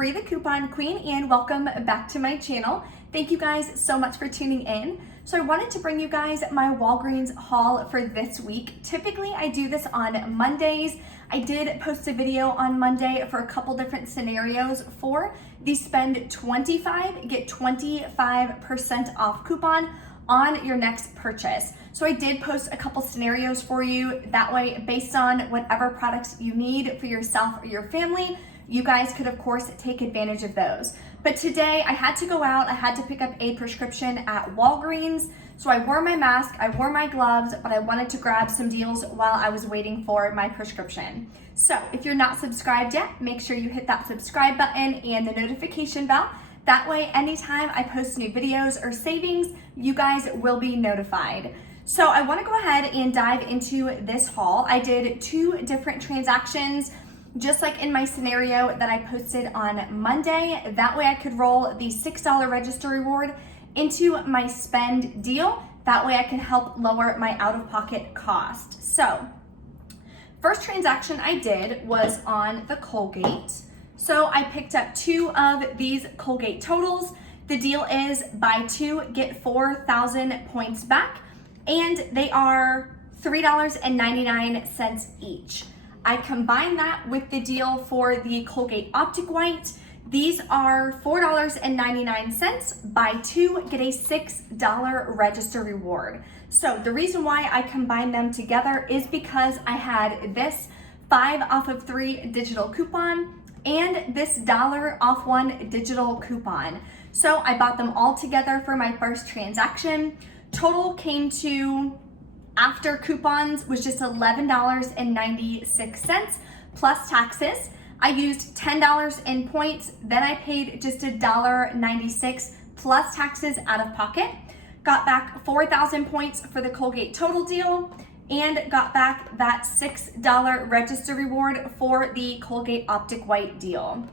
Bree the Coupon Queen and welcome back to my channel. Thank you guys so much for tuning in. So I wanted to bring you guys my Walgreens haul for this week. Typically I do this on Mondays. I did post a video on Monday for a couple different scenarios for the spend 25, get 25% off coupon on your next purchase. So I did post a couple scenarios for you. That way, based on whatever products you need for yourself or your family, you guys could of course take advantage of those. But today I had to go out, I had to pick up a prescription at Walgreens. So I wore my mask, I wore my gloves, but I wanted to grab some deals while I was waiting for my prescription. So if you're not subscribed yet, make sure you hit that subscribe button and the notification bell. That way, anytime I post new videos or savings, you guys will be notified. So I wanna go ahead and dive into this haul. I did 2 different transactions, just like in my scenario that I posted on Monday. That way I could roll the $6 register reward into my spend deal. That way I can help lower my out-of-pocket cost. So, first transaction I did was on the Colgate. So I picked up 2 of these Colgate totals. The deal is buy 2, get 4,000 points back, and they are $3.99 each. I combined that with the deal for the Colgate Optic White. These are $4.99, buy 2, get a $6 register reward. So the reason why I combined them together is because I had this 5 off of 3 digital coupon and this $1 off 1 digital coupon. So I bought them all together for my first transaction. Total came to, after coupons, was just $11.96 plus taxes. I used $10 in points, then I paid just $1.96 plus taxes out of pocket. Got back 4,000 points for the Colgate total deal, and got back that $6 register reward for the Colgate Optic White deal.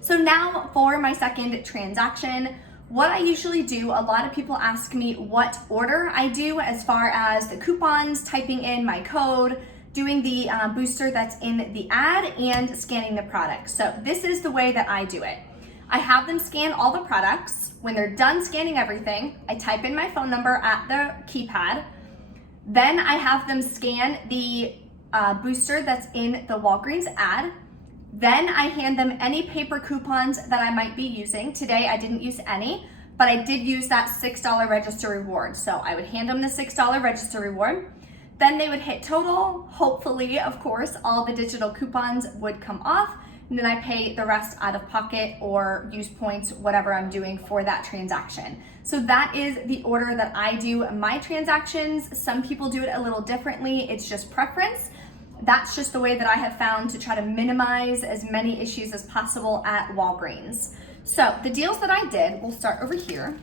So now for my second transaction, what I usually do, a lot of people ask me what order I do as far as the coupons, typing in my code, doing the booster that's in the ad, and scanning the product. So this is the way that I do it. I have them scan all the products. When they're done scanning everything, I type in my phone number at the keypad. Then I have them scan the booster that's in the Walgreens ad. Then I hand them any paper coupons that I might be using. Today I didn't use any, but I did use that $6 register reward. So I would hand them the $6 register reward. Then they would hit total. Hopefully, of course, all the digital coupons would come off. And then I pay the rest out of pocket or use points, whatever I'm doing for that transaction. So that is the order that I do my transactions. Some people do it a little differently. It's just preference. That's just the way that I have found to try to minimize as many issues as possible at Walgreens. So the deals that I did, we'll start over here.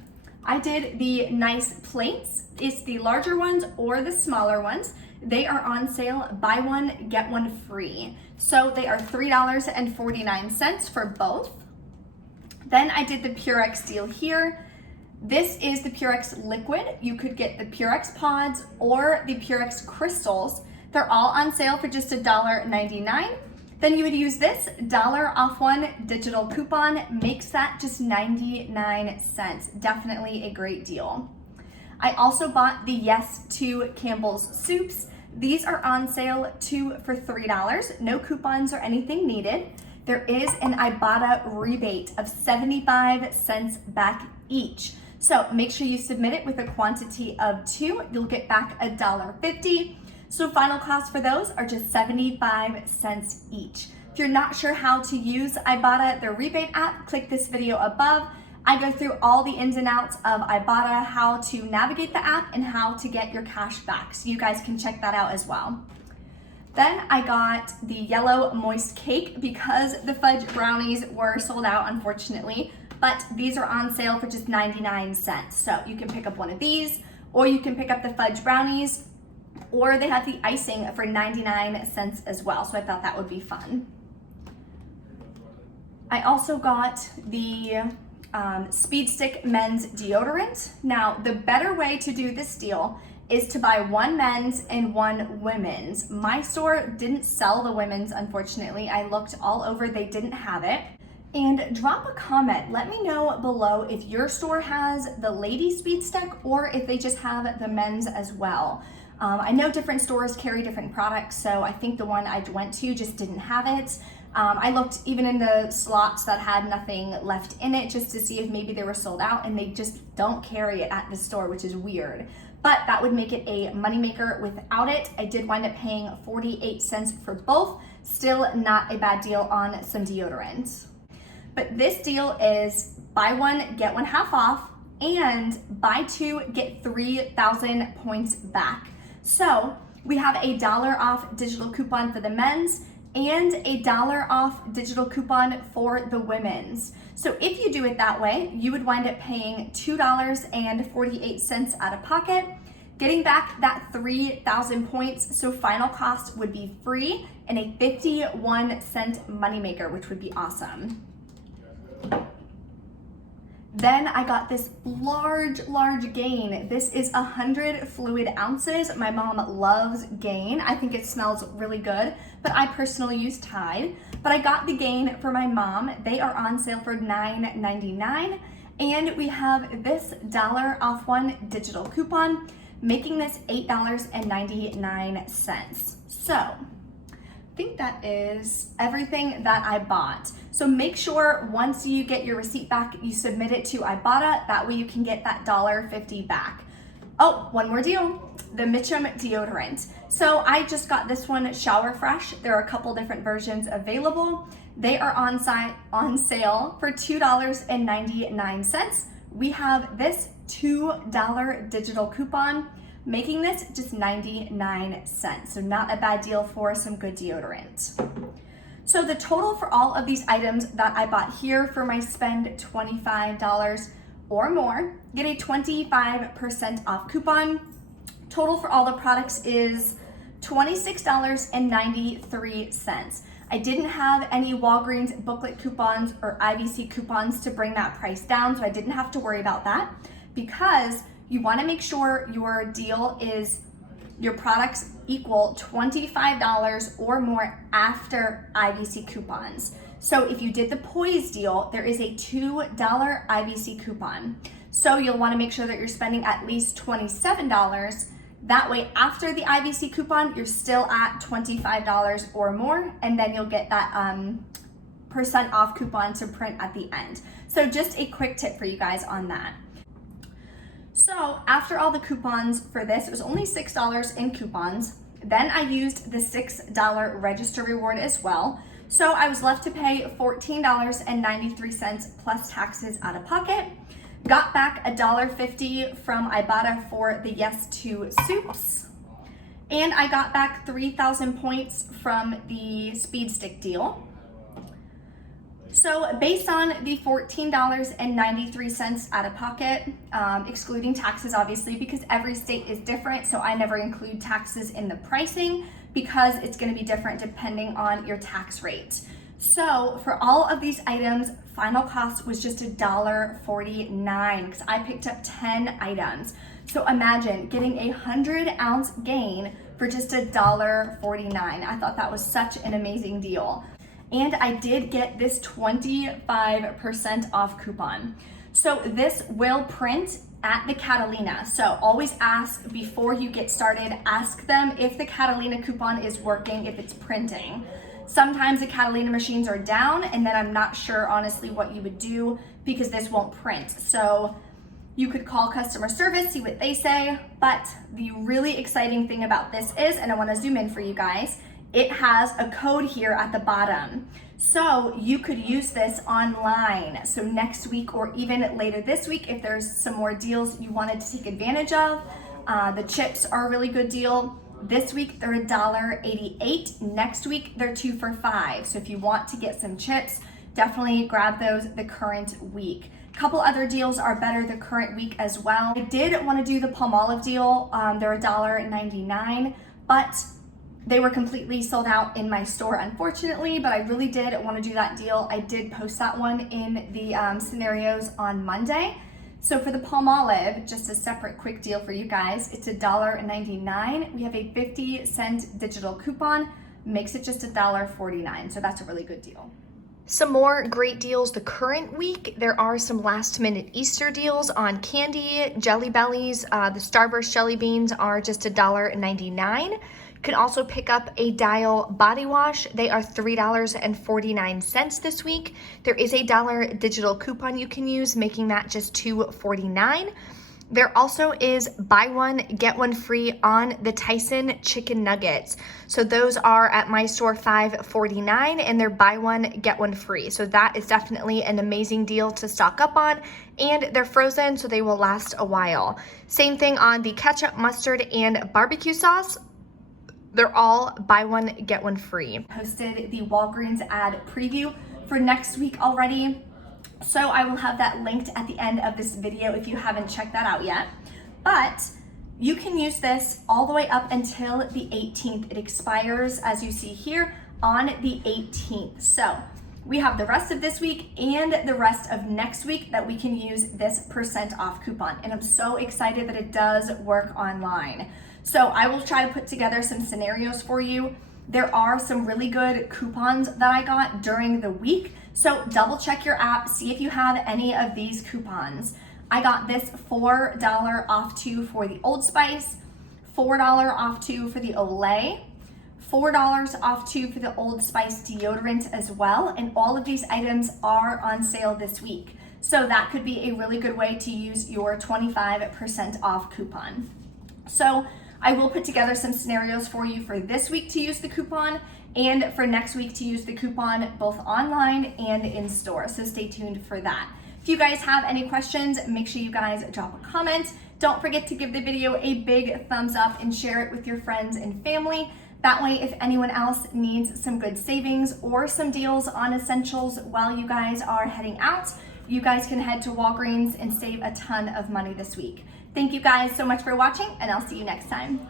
I did the nice plates. It's the larger ones or the smaller ones. They are on sale, buy one, get one free. So they are $3.49 for both. Then I did the Purex deal here. This is the Purex liquid. You could get the Purex pods or the Purex crystals. They're all on sale for just $1.99. Then you would use this $1 off 1 digital coupon, makes that just 99 cents. Definitely a great deal. I also bought the Yes to Campbell's soups. These are on sale 2 for $3. No coupons or anything needed. There is an Ibotta rebate of 75 cents back each. So make sure you submit it with a quantity of 2. You'll get back $1.50. So final costs for those are just 75 cents each. If you're not sure how to use Ibotta, the rebate app, click this video above. I go through all the ins and outs of Ibotta, how to navigate the app, and how to get your cash back. So you guys can check that out as well. Then I got the yellow moist cake because the fudge brownies were sold out, unfortunately, but these are on sale for just 99 cents. So you can pick up one of these, or you can pick up the fudge brownies, or they have the icing for 99 cents as well. So I thought that would be fun. I also got the Speed Stick men's deodorant. Now, the better way to do this deal is to buy one men's and one women's. My store didn't sell the women's, unfortunately. I looked all over, they didn't have it. And drop a comment. Let me know below if your store has the lady speed stick or if they just have the men's as well. I know different stores carry different products, so I think the one I went to just didn't have it. I looked even in the slots that had nothing left in it just to see if maybe they were sold out, and they just don't carry it at the store, which is weird. But that would make it a moneymaker without it. I did wind up paying 48 cents for both. Still not a bad deal on some deodorant. But this deal is buy one, get one half off, and buy two, get 3,000 points back. So we have a $1 off digital coupon for the men's and a $1 off digital coupon for the women's. So if you do it that way, you would wind up paying $2.48 out of pocket, getting back that 3,000 points. So final cost would be free and a 51-cent moneymaker, which would be awesome. Then I got this large Gain. This is 100 fluid ounces. My mom loves Gain. I think it smells really good, but I personally use Tide. But I got the Gain for my mom. They are on sale for $9.99. And we have this $1 off one digital coupon, making this $8.99. So I think that is everything that I bought. So make sure once you get your receipt back, you submit it to Ibotta. That way you can get that $1.50 back. Oh, one more deal, the Mitchum Deodorant. So I just got this one, Shower Fresh. There are a couple different versions available. They are on sale for $2.99. We have this $2 digital coupon, making this just 99 cents. So not a bad deal for some good deodorant. So the total for all of these items that I bought here for my spend $25 or more, get a 25% off coupon. Total for all the products is $26.93. I didn't have any Walgreens booklet coupons or IBC coupons to bring that price down, so I didn't have to worry about that, because you want to make sure your deal is your products equal $25 or more after IBC coupons. So if you did the Poise deal, there is a $2 IBC coupon. So you'll want to make sure that you're spending at least $27. That way, after the IBC coupon, you're still at $25 or more, and then you'll get that % off coupon to print at the end. So just a quick tip for you guys on that. So after all the coupons for this, it was only $6 in coupons. Then I used the $6 register reward as well. So I was left to pay $14.93 plus taxes out of pocket. Got back $1.50 from Ibotta for the Yes to Soups. And I got back 3,000 points from the Speed Stick deal. So based on the $14.93 out of pocket, excluding taxes obviously, because every state is different, so I never include taxes in the pricing because it's going to be different depending on your tax rate. So for all of these items, final cost was just $1.49 because I picked up 10 items. So imagine getting a 100-ounce Gain for just $1.49. I thought that was such an amazing deal. And I did get this 25% off coupon. So this will print at the Catalina. So always ask before you get started, ask them if the Catalina coupon is working, if it's printing. Sometimes the Catalina machines are down, and then I'm not sure honestly what you would do because this won't print. So you could call customer service, see what they say. But the really exciting thing about this is, and I want to zoom in for you guys, it has a code here at the bottom. So you could use this online. So next week or even later this week, if there's some more deals you wanted to take advantage of, the chips are a really good deal. This week they're $1.88. Next week they're 2 for $5. So if you want to get some chips, definitely grab those the current week. A couple other deals are better the current week as well. I did want to do the Palmolive deal. They're $1.99, but they were completely sold out in my store, unfortunately, but I really did want to do that deal. I did post that one in the scenarios on Monday. So for the Palmolive, just a separate quick deal for you guys, it's $1.99. We have a 50-cent digital coupon, makes it just $1.49. So that's a really good deal. Some more great deals the current week. There are some last minute Easter deals on candy, Jelly Bellies. The Starburst jelly beans are just $1.99. You can also pick up a Dial body wash. They are $3.49 this week. There is a $1 digital coupon you can use, making that just $2.49. There also is buy one, get one free on the Tyson chicken nuggets. So those are at my store $5.49 and they're buy one, get one free. So that is definitely an amazing deal to stock up on, and they're frozen so they will last a while. Same thing on the ketchup, mustard, and barbecue sauce. They're all buy one, get one free. Posted the Walgreens ad preview for next week already. So I will have that linked at the end of this video if you haven't checked that out yet. But you can use this all the way up until the 18th. It expires, as you see here, on the 18th. So we have the rest of this week and the rest of next week that we can use this % off coupon. And I'm so excited that it does work online. So I will try to put together some scenarios for you. There are some really good coupons that I got during the week. So double check your app, see if you have any of these coupons. I got this $4 off 2 for the Old Spice, $4 off 2 for the Olay, $4 off 2 for the Old Spice deodorant as well. And all of these items are on sale this week. So that could be a really good way to use your 25% off coupon. So I will put together some scenarios for you for this week to use the coupon and for next week to use the coupon both online and in store. So stay tuned for that. If you guys have any questions, make sure you guys drop a comment. Don't forget to give the video a big thumbs up and share it with your friends and family. That way, if anyone else needs some good savings or some deals on essentials while you guys are heading out, you guys can head to Walgreens and save a ton of money this week. Thank you guys so much for watching, and I'll see you next time.